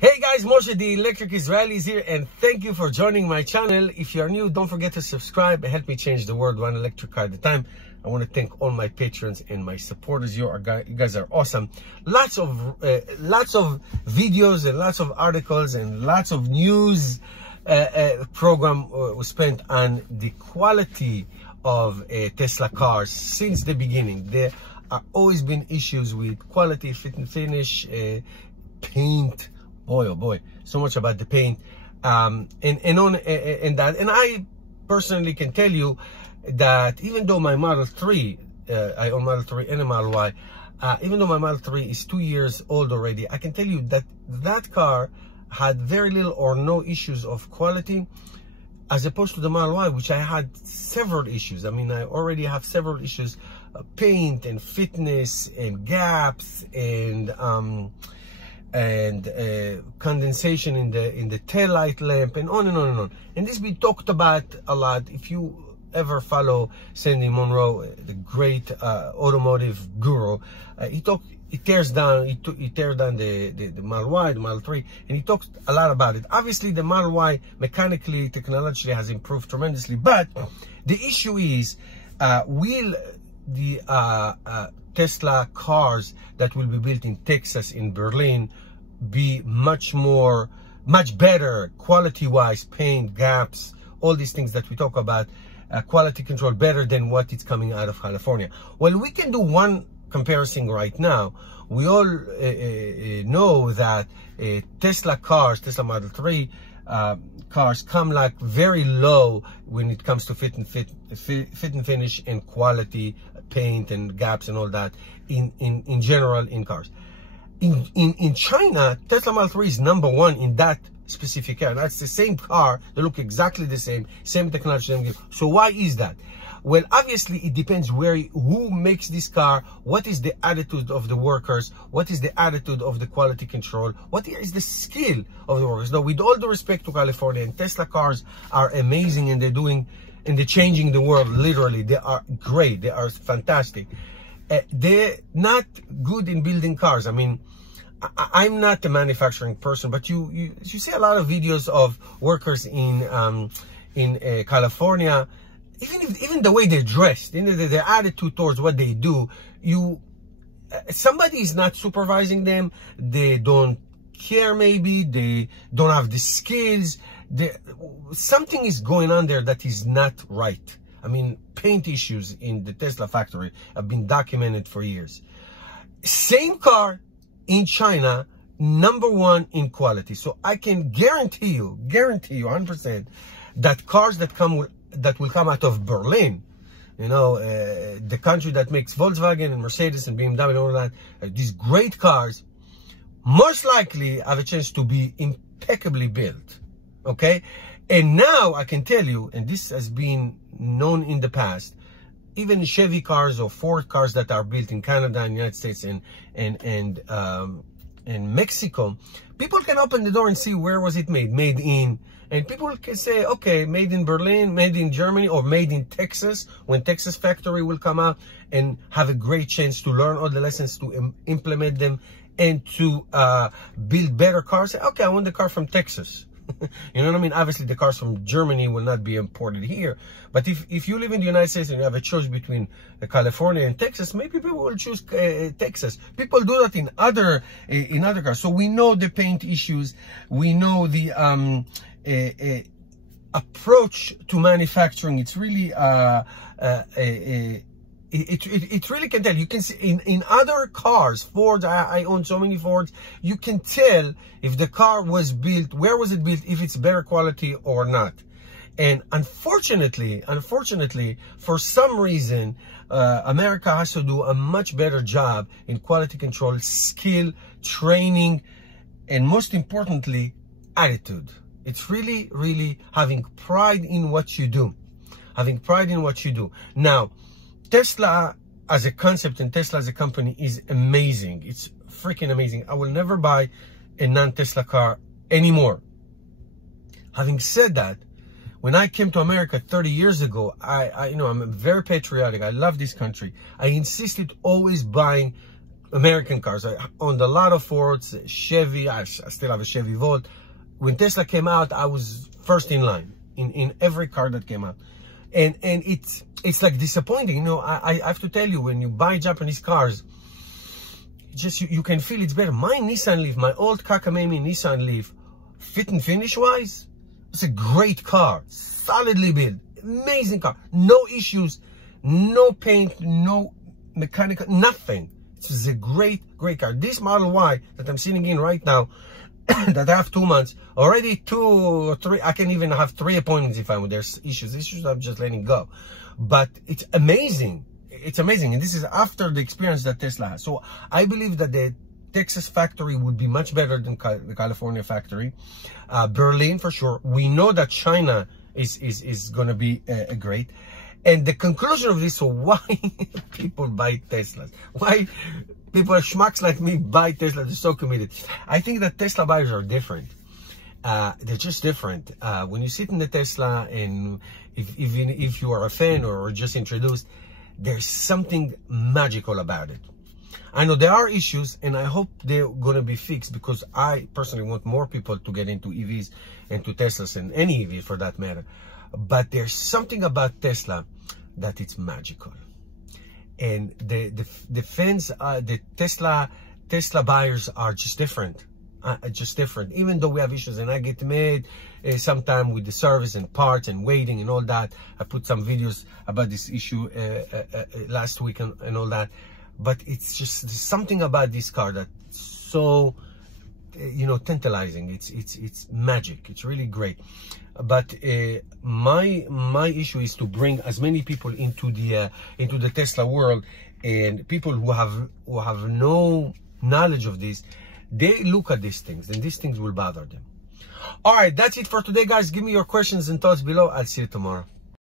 Hey guys, Moshe the Electric Israeli is here, and thank you for joining my channel. If you are new, don't forget to subscribe and help me change the world one electric car at a time. I want to thank all my patrons and my supporters. You guys are awesome. Lots of videos and lots of articles and lots of news program was spent on the quality of Tesla cars since the beginning. There are always been issues with quality, fit and finish, paint. Boy, oh boy, so much about the paint, and I personally can tell you that even though my Model 3, I own Model 3 and a Model Y, even though my Model 3 is 2 years old already, I can tell you that that car had very little or no issues of quality, as opposed to the Model Y, which I had several issues. I mean, I already have several issues, paint and fitness and gaps and condensation in the tail light lamp, and on and on and on. And this we talked about a lot. If you ever follow Sandy Monroe, the great automotive guru, he tears down the Model Y, the Model 3, and he talks a lot about it. Obviously, the Model Y mechanically, technologically has improved tremendously, but the issue is, will the Tesla cars that will be built in Texas, in Berlin, be much better quality-wise, paint, gaps, all these things that we talk about, quality control better than what is coming out of California? Well, we can do one comparison right now. We all know that Tesla cars, Tesla Model 3 cars come like very low when it comes to fit and finish and quality, paint and gaps and all that in general in cars. In China, Tesla Model 3 is #1 in that specific car. That's the same car. They look exactly the same technology. So why is that? Well, obviously it depends who makes this car, what is the attitude of the workers, what is the attitude of the quality control, what is the skill of the workers. Now, with all due respect to California, and Tesla cars are amazing, and they're changing the world, literally. They are great, they are fantastic. They're not good in building cars. I mean, I'm not a manufacturing person, but you see a lot of videos of workers in California. Even the way they're dressed, their attitude towards what they do, somebody is not supervising them. They don't care, maybe they don't have the skills. Something is going on there that is not right. I mean, paint issues in the Tesla factory have been documented for years. Same car in China, #1 in quality. So I can guarantee you 100% that cars that will come out of Berlin, the country that makes Volkswagen and Mercedes and BMW and all that, these great cars, most likely have a chance to be impeccably built, okay? And now I can tell you, and this has been known in the past, even Chevy cars or Ford cars that are built in Canada and United States and Mexico, people can open the door and see where was it made in. And people can say, okay, made in Berlin, made in Germany, or made in Texas, when Texas factory will come out, and have a great chance to learn all the lessons, to implement them, and to build better cars. Say, okay, I want the car from Texas. You know what I mean? Obviously, the cars from Germany will not be imported here. But if you live in the United States and you have a choice between California and Texas, maybe people will choose Texas. People do that in other cars. So we know the paint issues. We know the approach to manufacturing. It's really it really can tell. You can see in other cars, Ford, I own so many Fords, you can tell if the car was built, where was it built, if it's better quality or not. And unfortunately, for some reason, America has to do a much better job in quality control, skill, training, and most importantly, attitude. It's really having pride in what you do. Now, Tesla as a concept and Tesla as a company is amazing. It's freaking amazing. I will never buy a non-Tesla car anymore. Having said that, when I came to America 30 years ago, I'm very patriotic. I love this country. I insisted always buying American cars. I owned a lot of Fords, Chevy. I still have a Chevy Volt. When Tesla came out, I was first in line in every car that came out. And it's like disappointing. You know, I have to tell you, when you buy Japanese cars, just you can feel it's better. My Nissan Leaf, my old Kakamemi Nissan Leaf, fit and finish wise, it's a great car, solidly built, amazing car, no issues, no paint, no mechanical, nothing. It's a great car. This Model Y that I'm sitting in right now, that I have 2 months, already 2 or 3, I can even have 3 appointments if there's issues I'm just letting go. But it's amazing. It's amazing. And this is after the experience that Tesla has. So I believe that the Texas factory would be much better than the California factory. Berlin for sure. We know that China is going to be great. And the conclusion of this, so why people buy Teslas? Why people schmucks like me buy Tesla? They're so committed. I think that Tesla buyers are different. They're just different. When you sit in the Tesla, and even if you are a fan or just introduced, there's something magical about it. I know there are issues, and I hope they're going to be fixed, because I personally want more people to get into EVs and to Teslas, and any EV for that matter. But there's something about Tesla that it's magical. And the fans, the Tesla buyers are just different. Even though we have issues, and I get mad sometime with the service and parts and waiting and all that. I put some videos about this issue last week and all that. But it's just something about this car that's so, you know, tantalizing. It's magic. It's really great. But my issue is to bring as many people into the Tesla world, and people who have no knowledge of this. They look at these things, and these things will bother them. All right, that's it for today, guys. Give me your questions and thoughts below. I'll see you tomorrow.